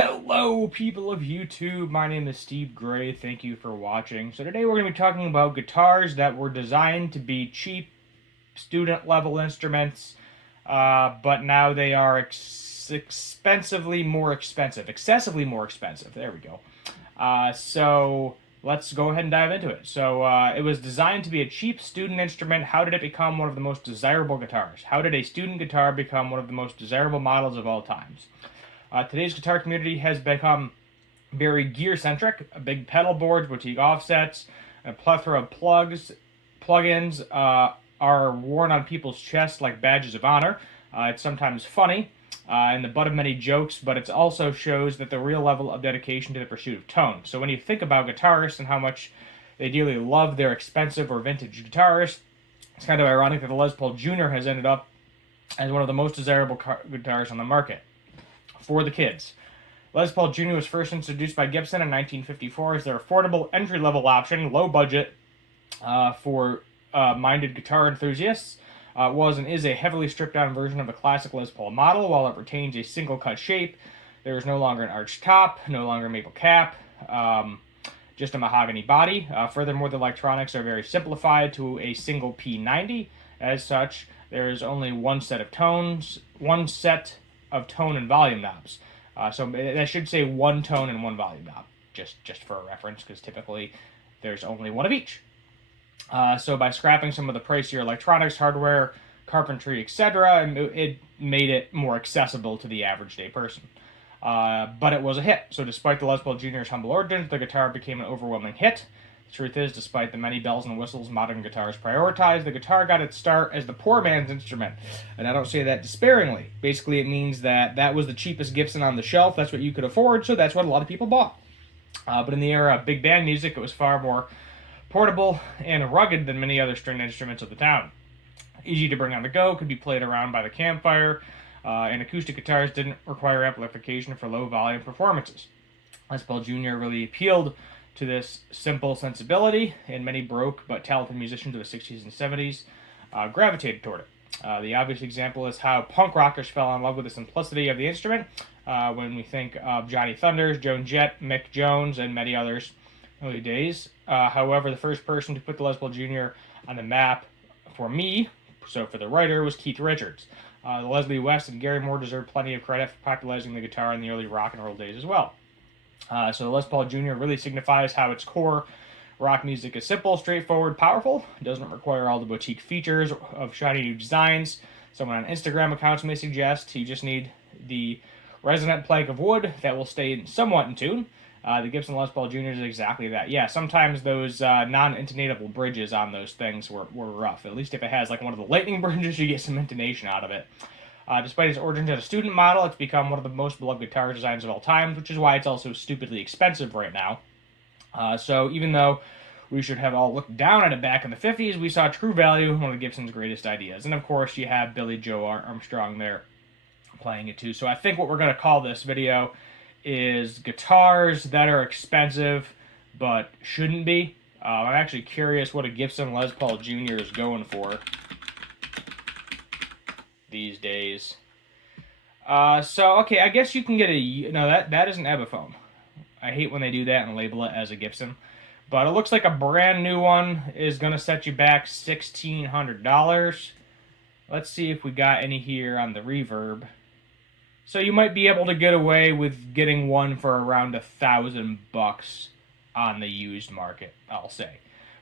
Hello, people of YouTube. My name is Steve Gray. Thank you for watching. So today we're going to be talking about guitars that were designed to be cheap, student-level instruments, but now they are excessively more expensive. There we go. So let's go ahead and dive into it. So it was designed to be a cheap student instrument. How did it become one of the most desirable guitars? How did a student guitar become one of the most desirable models of all times? Today's guitar community has become very gear-centric. Big pedal boards, boutique offsets, a plethora of plugins are worn on people's chests like badges of honor. It's sometimes funny and the butt of many jokes, but it also shows that the real level of dedication to the pursuit of tone. So when you think about guitarists and how much they dearly love their expensive or vintage guitars, it's kind of ironic that the Les Paul Jr. has ended up as one of the most desirable guitars on the market for the kids. Les Paul Jr. was first introduced by Gibson in 1954 as their affordable entry-level option, low budget, for minded guitar enthusiasts. Was and is a heavily stripped-down version of the classic Les Paul model. While it retains a single-cut shape, there is no longer an arched top, no longer a maple cap, just a mahogany body. Furthermore, the electronics are very simplified to a single P90. As such, there is only one set of tone and volume knobs. So that should say one tone and one volume knob, just for a reference, because typically there's only one of each. So by scrapping some of the pricier electronics, hardware, carpentry, etc., it made it more accessible to the average day person. But it was a hit. So despite the Les Paul Jr.'s humble origins, the guitar became an overwhelming hit. The truth is, despite the many bells and whistles modern guitars prioritize, the guitar got its start as the poor man's instrument. And I don't say that despairingly. Basically, it means that was the cheapest Gibson on the shelf. That's what you could afford, so that's what a lot of people bought. But in the era of big band music, it was far more portable and rugged than many other stringed instruments of the town. Easy to bring on the go, could be played around by the campfire, and acoustic guitars didn't require amplification for low volume performances. Les Paul Jr. really appealed to this simple sensibility, and many broke but talented musicians of the 60s and 70s gravitated toward it. The obvious example is how punk rockers fell in love with the simplicity of the instrument when we think of Johnny Thunders, Joan Jett, Mick Jones, and many others early days. However, the first person to put the Les Paul Jr. on the map for me, so for the writer, was Keith Richards. Leslie West and Gary Moore deserve plenty of credit for popularizing the guitar in the early rock and roll days as well. So the Les Paul Jr. really signifies how its core rock music is simple, straightforward, powerful. It doesn't require all the boutique features of shiny new designs. Someone on Instagram accounts may suggest you just need the resonant plank of wood that will stay somewhat in tune. The Gibson Les Paul Jr. is exactly that. Yeah, sometimes those non-intonatable bridges on those things were rough. At least if it has like one of the lightning bridges, you get some intonation out of it. Despite its origins as a student model, it's become one of the most beloved guitar designs of all time, which is why it's also stupidly expensive right now. So even though we should have all looked down at it back in the 50s, we saw true value in one of Gibson's greatest ideas. And of course, you have Billy Joe Armstrong there playing it too. So I think what we're going to call this video is guitars that are expensive but shouldn't be. I'm actually curious what a Gibson Les Paul Jr. is going for these days. Okay, I guess you can get a... No, that is an Epiphone. I hate when they do that and label it as a Gibson. But it looks like a brand new one is going to set you back $1,600. Let's see if we got any here on the Reverb. So you might be able to get away with getting one for around $1,000 on the used market, I'll say.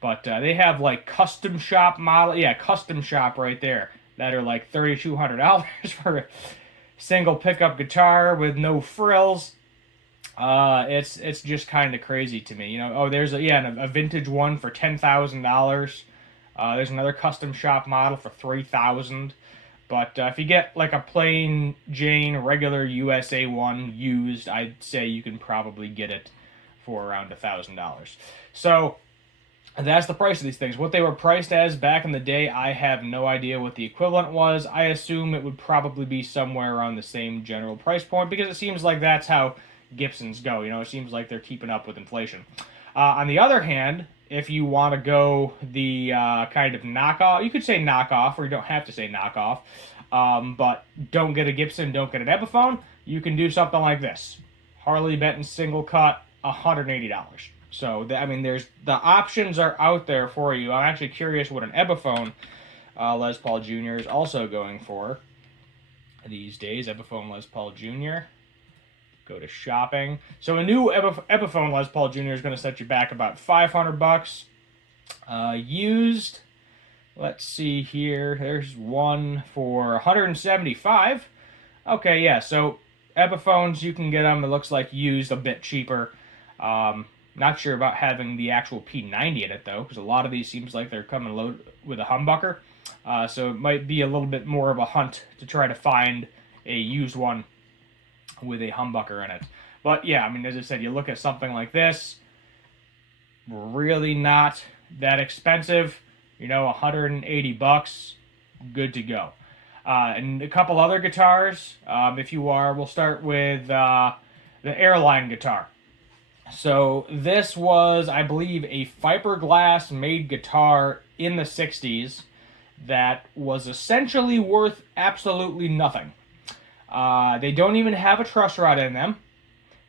But they have like custom shop model, yeah, custom shop right there, that are like $3,200 for a single pickup guitar with no frills. It's just kind of crazy to me, you know. Oh, there's a vintage one for $10,000. There's another custom shop model for $3,000. But if you get like a plain Jane regular USA one used, I'd say you can probably get it for around $1,000. So that's the price of these things. What they were priced as back in the day, I have no idea what the equivalent was. I assume it would probably be somewhere around the same general price point because it seems like that's how Gibsons go. You know, it seems like they're keeping up with inflation. On the other hand, if you want to go the kind of knockoff, you could say knockoff, or you don't have to say knockoff, but don't get a Gibson, don't get an Epiphone, you can do something like this. Harley Benton single cut, $180. So, I mean, there's the options are out there for you. I'm actually curious what an Epiphone Les Paul Jr. is also going for these days. Epiphone Les Paul Jr. Go to shopping. So a new Epiphone Les Paul Jr. is going to set you back about $500. Used, let's see here. There's one for $175. Okay, yeah. So Epiphones, you can get them. It looks like used a bit cheaper. Not sure about having the actual P90 in it though, because a lot of these seems like they're coming loaded with a humbucker. So it might be a little bit more of a hunt to try to find a used one with a humbucker in it. But yeah, I mean, as I said, you look at something like this, really not that expensive. You know, 180 bucks, good to go. And a couple other guitars, if you are, we'll start with the Airline guitar. So this was, I believe, a fiberglass made guitar in the 60s that was essentially worth absolutely nothing. They don't even have a truss rod in them.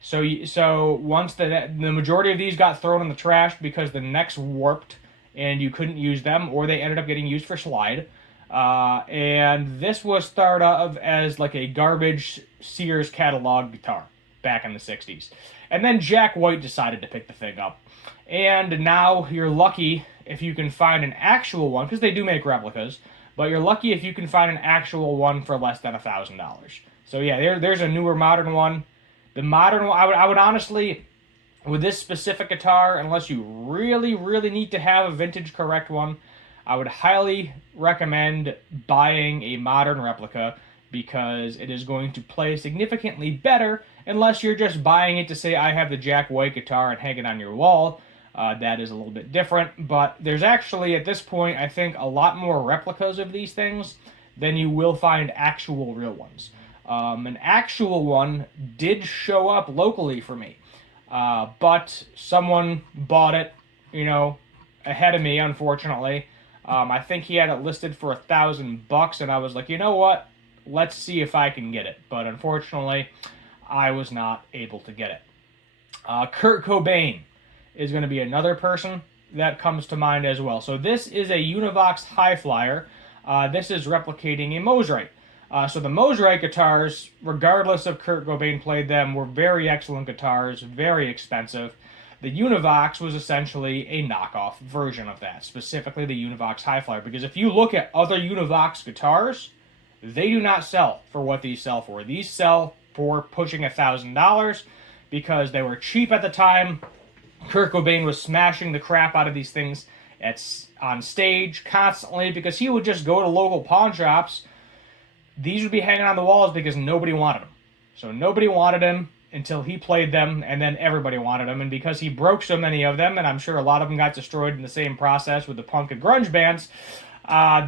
So once the majority of these got thrown in the trash because the necks warped and you couldn't use them, or they ended up getting used for slide. And this was thought of as like a garbage Sears catalog guitar back in the 60s. And then Jack White decided to pick the thing up. And now you're lucky if you can find an actual one, because they do make replicas, but you're lucky if you can find an actual one for less than $1,000. So yeah, there's a newer modern one. The modern one, I would honestly, with this specific guitar, unless you really, really need to have a vintage correct one, I would highly recommend buying a modern replica, because it is going to play significantly better, unless you're just buying it to say, I have the Jack White guitar and hang it on your wall. That is a little bit different, but there's actually, at this point, I think, a lot more replicas of these things than you will find actual real ones. An actual one did show up locally for me, but someone bought it, you know, ahead of me, unfortunately. I think he had it listed for $1,000, and I was like, you know what? Let's see if I can get it. But unfortunately, I was not able to get it. Kurt Cobain is going to be another person that comes to mind as well. So this is a Univox High Flyer. This is replicating a Mosrite. So the Mosrite guitars, regardless of Kurt Cobain played them, were very excellent guitars, very expensive. The Univox was essentially a knockoff version of that, specifically the Univox High Flyer. Because if you look at other Univox guitars, they do not sell for what these sell for. These sell for pushing $1,000 because they were cheap at the time. Kurt Cobain was smashing the crap out of these things on stage constantly because he would just go to local pawn shops. These would be hanging on the walls because nobody wanted them. So nobody wanted them until he played them, and then everybody wanted them. And because he broke so many of them, and I'm sure a lot of them got destroyed in the same process with the punk and grunge bands,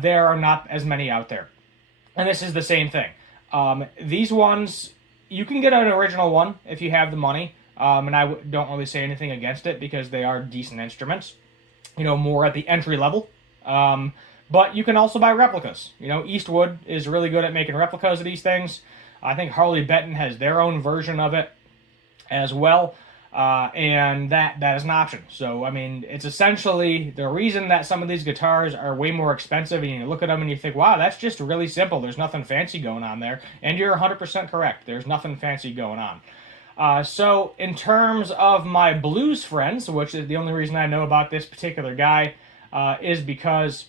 there are not as many out there. And this is the same thing. These ones, you can get an original one if you have the money. And I don't really say anything against it because they are decent instruments. You know, more at the entry level. But you can also buy replicas. You know, Eastwood is really good at making replicas of these things. I think Harley Benton has their own version of it as well. And that is an option. So, I mean, it's essentially the reason that some of these guitars are way more expensive, and you look at them and you think, wow, that's just really simple. There's nothing fancy going on there. And you're 100% correct. There's nothing fancy going on. So, in terms of my blues friends, which is the only reason I know about this particular guy, is because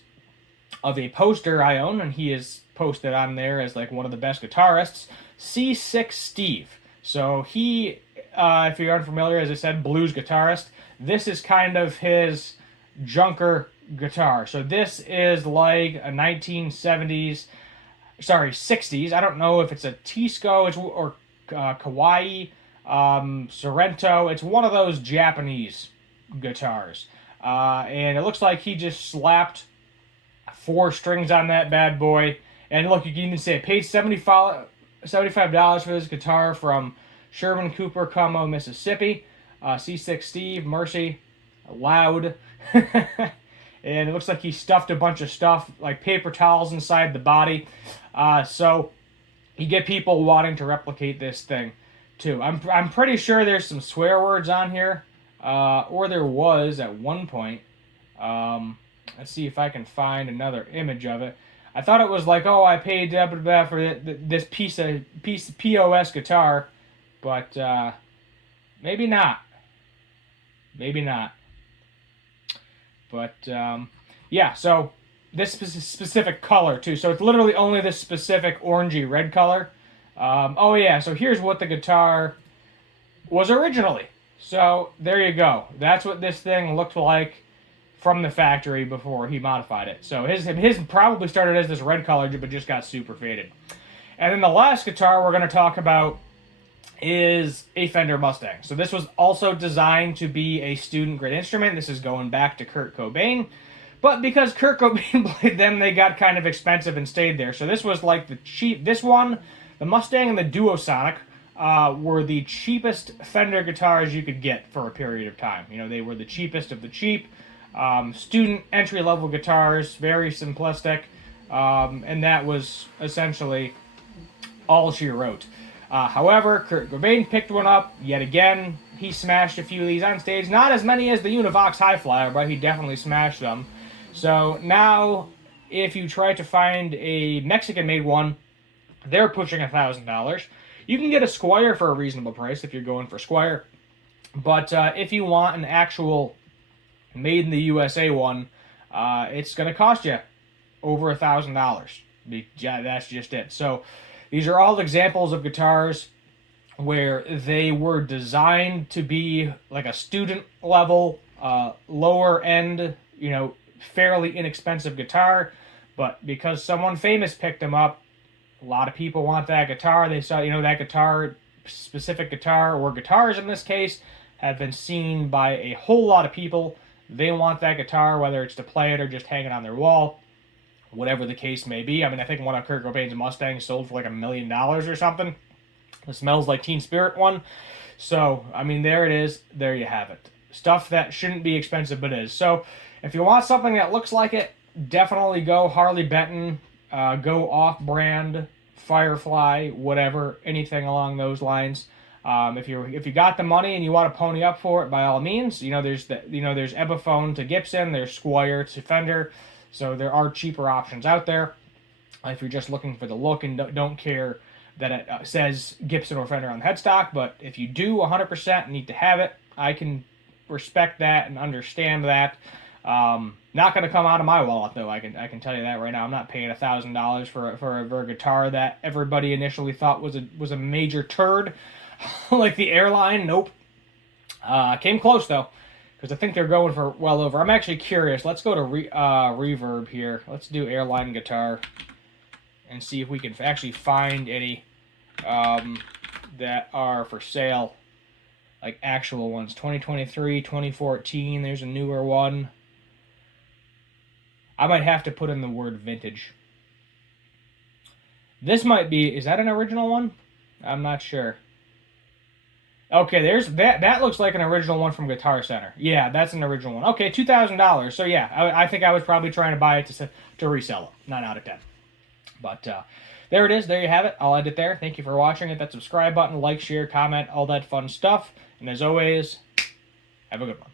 of a poster I own, and he is posted on there as like one of the best guitarists, C6 Steve. So he, if you're unfamiliar, as I said, blues guitarist. This is kind of his junker guitar. So this is like a 60s. I don't know if it's a Tisco or Kawai, Sorrento. It's one of those Japanese guitars. And it looks like he just slapped 4 strings on that bad boy. And look, you can even say I paid $75 for this guitar from Sherman Cooper, Como, Mississippi. C6 Steve, Mercy, Loud. And it looks like he stuffed a bunch of stuff, like paper towels inside the body. So you get people wanting to replicate this thing too. I'm pretty sure there's some swear words on here, or there was at one point. Let's see if I can find another image of it. I thought it was like, oh, I paid blah, blah, blah for this piece of POS guitar, but maybe not. Maybe not. But yeah, so this specific color too. So it's literally only this specific orangey red color. Oh yeah, so here's what the guitar was originally. So there you go. That's what this thing looked like from the factory before he modified it. So his probably started as this red color, but just got super faded. And then the last guitar we're going to talk about is a Fender Mustang. So this was also designed to be a student grade instrument. This is going back to Kurt Cobain. But because Kurt Cobain played them, they got kind of expensive and stayed there. So this was like the cheap. This one, the Mustang and the Duosonic, were the cheapest Fender guitars you could get for a period of time. You know, they were the cheapest of the cheap. Student entry-level guitars, very simplistic. And that was essentially all she wrote. However, Kurt Cobain picked one up yet again. He smashed a few of these on stage. Not as many as the Univox High Flyer, but he definitely smashed them. So now, if you try to find a Mexican-made one, they're pushing $1,000. You can get a Squier for a reasonable price if you're going for Squier. But if you want an actual made in the USA one, it's going to cost you over $1,000. That's just it. So these are all examples of guitars where they were designed to be like a student level, lower end, you know, fairly inexpensive guitar, but because someone famous picked them up, a lot of people want that guitar. They saw, you know, that guitar, specific guitar, or guitars in this case, have been seen by a whole lot of people. They want that guitar, whether it's to play it or just hang it on their wall, whatever the case may be. I mean, I think one of Kurt Cobain's Mustangs sold for like $1 million or something. The Smells Like Teen Spirit one. So, I mean, there it is. There you have it. Stuff that shouldn't be expensive, but is. So, if you want something that looks like it, definitely go Harley Benton, go Off-Brand, Firefly, whatever, anything along those lines. If you got the money and you want to pony up for it, by all means, there's Epiphone to Gibson, there's Squier to Fender, so there are cheaper options out there. If you're just looking for the look and don't care that it says Gibson or Fender on the headstock, but if you do 100% need to have it, I can respect that and understand that. Not going to come out of my wallet though. I can tell you that right now. I'm not paying $1,000 for a guitar that everybody initially thought was a major turd, like the Airline. Nope. Came close though, because I think they're going for well over. I'm actually curious. Let's go to Reverb here. Let's do Airline guitar and see if we can actually find any that are for sale, like actual ones. 2023, 2014. There's a newer one. I might have to put in the word vintage. This might be, is that an original one? I'm not sure. Okay, there's that. That looks like an original one from Guitar Center. Yeah, that's an original one. Okay, $2,000. So yeah, I think I was probably trying to buy it to resell it. 9 out of 10. But there it is. There you have it. I'll end it there. Thank you for watching. Hit that subscribe button, like, share, comment, all that fun stuff. And as always, have a good one.